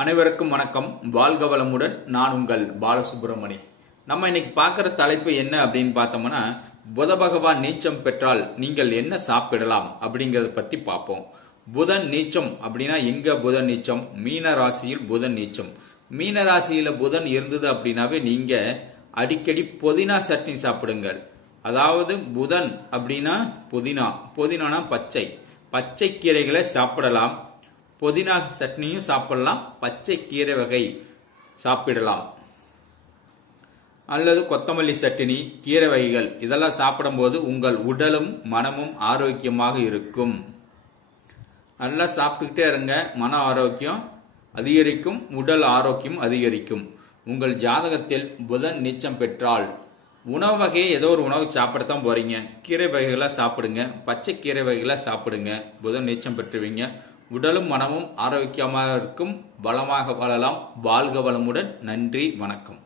அனைவருக்கும் வணக்கம். வாழ்க வளமுடன். நான் உங்கள் பாலசுப்ரமணி. நம்ம இன்னைக்கு பார்க்குற தலைப்பு என்ன அப்படின்னு பார்த்தோம்னா, புத பகவான் நீச்சம் பெற்றால் நீங்கள் என்ன சாப்பிடலாம் அப்படிங்கிறத பற்றி பார்ப்போம். புதன் நீச்சம் அப்படின்னா எங்க புதன் நீச்சம்? மீன ராசியில் புதன் நீச்சம். மீன ராசியில் புதன் இருந்தது அப்படின்னாவே நீங்க அடிக்கடி புதினா சட்னி சாப்பிடுங்கள். அதாவது புதன் அப்படின்னா புதினானா பச்சை கீரைகளை சாப்பிடலாம். புதினா சட்னியும் சாப்பிடலாம், பச்சை கீரை வகை சாப்பிடலாம், அல்லது கொத்தமல்லி சட்னி, கீரை வகைகள் இதெல்லாம் சாப்பிடும்போது உங்கள் உடலும் மனமும் ஆரோக்கியமாக இருக்கும். நல்லா சாப்பிட்டுக்கிட்டே இருங்க. மன ஆரோக்கியம் அதிகரிக்கும், உடல் ஆரோக்கியம் அதிகரிக்கும். உங்கள் ஜாதகத்தில் புதன் நீச்சம் பெற்றால் உணவு வகையை ஏதோ ஒரு உணவு சாப்பிடத்தான் போறீங்க. கீரை வகைகளை சாப்பிடுங்க, பச்சை கீரை வகைகளை சாப்பிடுங்க. புதன் நீச்சம் பெற்றுவீங்க. உடலும் மனமும் ஆரோக்கியமாக இருக்கும். பலமாக வாழலாம். வாழ்க வளமுடன். நன்றி, வணக்கம்.